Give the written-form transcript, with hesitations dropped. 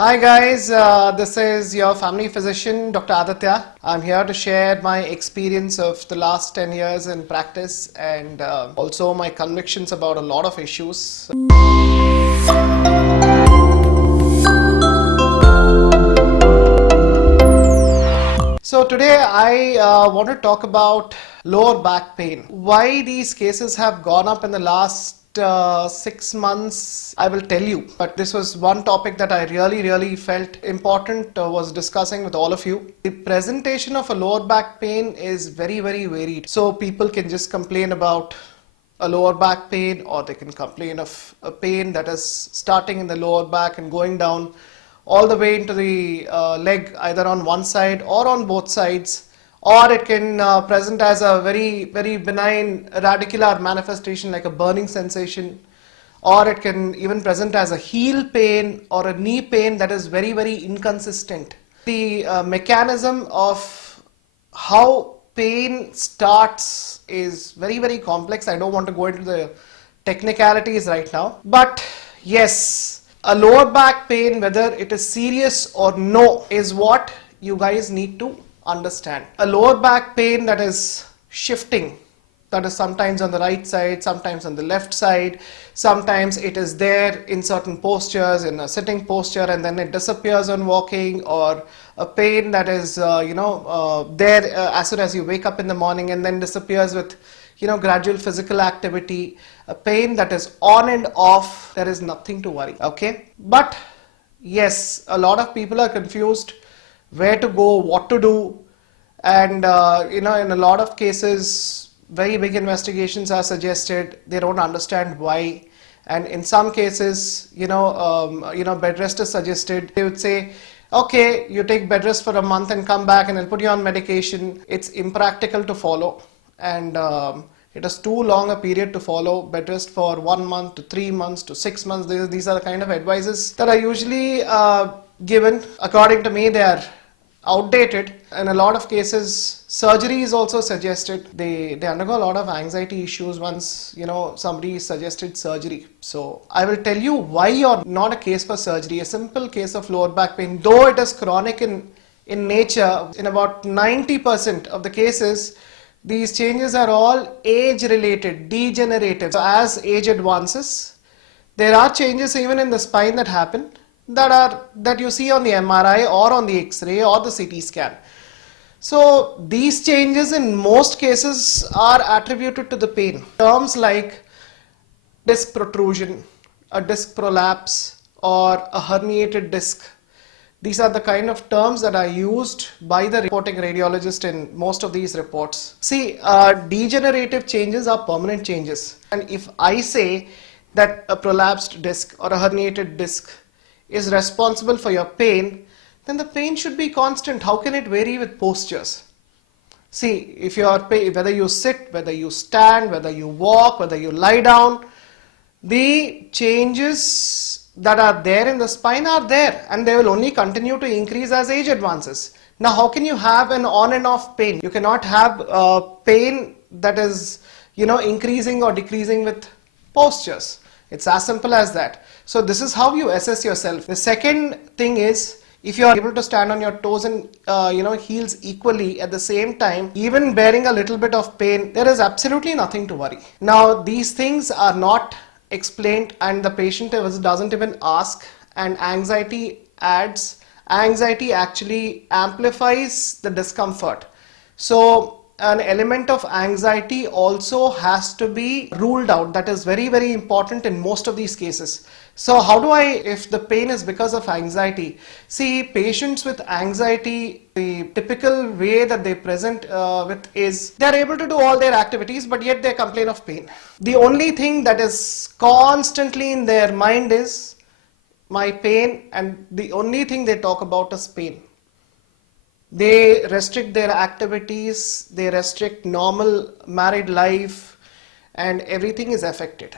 Hi guys, this is your family physician Dr. Aditya. I'm here to share my experience of the last 10 years in practice and also my convictions about a lot of issues. So today I want to talk about lower back pain. Why these cases have gone up in the last 6 months, I will tell you. But this was one topic that I really felt important was discussing with all of you. The presentation of a lower back pain is very varied. So people can just complain about a lower back pain, or they can complain of a pain that is starting in the lower back and going down all the way into the leg, either on one side or on both sides, or it can present as a very benign radicular manifestation like a burning sensation, or it can even present as a heel pain or a knee pain that is very inconsistent. The mechanism of how pain starts is very complex. I don't want to go into the technicalities right now, but yes, a lower back pain, whether it is serious or no, is what you guys need to understand. A lower back pain that is shifting, that is sometimes on the right side, sometimes on the left side, sometimes it is there in certain postures, in a sitting posture, and then it disappears on walking, or a pain that is there as soon as you wake up in the morning and then disappears with gradual physical activity. A pain that is on and off, there is nothing to worry, okay? But yes, a lot of people are confused where to go, what to do, and in a lot of cases very big investigations are suggested. They don't understand why, and in some cases bed rest is suggested. They would say, okay, you take bed rest for a month and come back and I'll put you on medication. It's impractical to follow, and it is too long a period to follow bed rest for 1 month to 3 months to 6 months. These are the kind of advices that are usually given. According to me, they are outdated. In a lot of cases, surgery is also suggested. They undergo a lot of anxiety issues once somebody suggested surgery. So I will tell you why you're not a case for surgery. A simple case of lower back pain, though it is chronic in nature, in about 90% of the cases, these changes are all age related, degenerative. So as age advances, there are changes even in the spine that happen that you see on the MRI or on the X-ray or the CT scan. So these changes in most cases are attributed to the pain. Terms like disc protrusion, a disc prolapse, or a herniated disc, these are the kind of terms that are used by the reporting radiologist in most of these reports. See, degenerative changes are permanent changes. And if I say that a prolapsed disc or a herniated disc is responsible for your pain, then the pain should be constant. How can it vary with postures? See, if you are whether you sit, whether you stand, whether you walk, whether you lie down, the changes that are there in the spine are there, and they will only continue to increase as age advances. Now, how can you have an on and off pain? You cannot have pain that is increasing or decreasing with postures. It's as simple as that. So this is how you assess yourself. The second thing is, if you are able to stand on your toes and heels equally at the same time, even bearing a little bit of pain, there is absolutely nothing to worry. Now, these things are not explained, and the patient doesn't even ask, and anxiety adds. Anxiety actually amplifies the discomfort. So an element of anxiety also has to be ruled out. That is very important in most of these cases. So how do if the pain is because of anxiety? See, patients with anxiety, the typical way that they present with is they're able to do all their activities, but yet they complain of pain. The only thing that is constantly in their mind is my pain, and the only thing they talk about is pain. They restrict their activities, they restrict normal married life, and everything is affected.